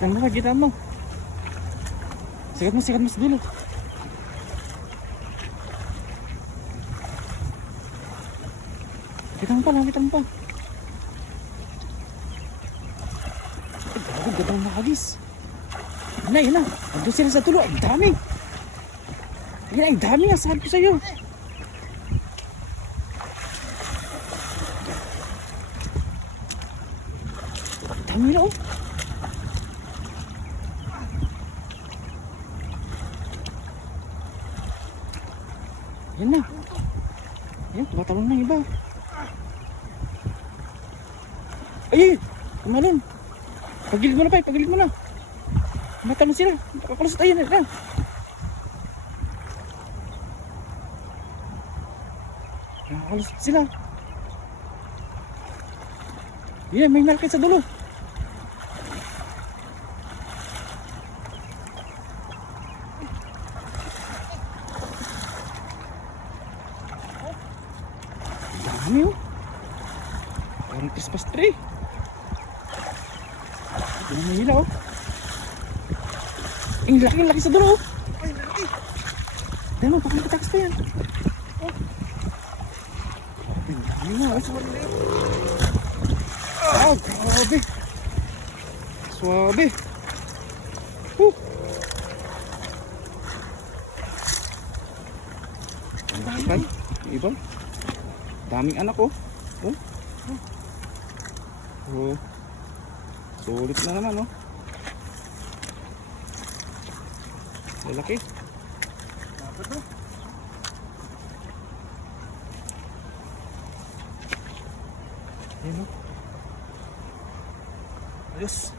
Kita mo. Sikat mo sa dulo. Kita mo pa. Ay, gago, gadang nakagis. Yan na. Andun sila sa tulo. Ang dami. Yan, ang dami nga. Sabi ko sa'yo. Ang dami na, oh. Yan na. Yan, tumatalon na yung iba. Ay, kumalon. Pagilid mo na, pagilid mo na. Matalon sila. Nakakalusot. Ayun na. Nakakalusot sila. Yan, may malaki sa dulo. Dami, oh. Parang Christmas tree. Ito na may hila, oh. Ang laki sa dulo, oh. Ay, malaki. Dahil mo, pakakatakas pa yan. Oh. Ang dami nga, oh. Ah, grabe. Swabe. Ang laki pa, yung iba. Daming anak, oh. Oh. Sulit na naman, oh. Lalaki. Dapat, oh. Ayan, oh. Ayos.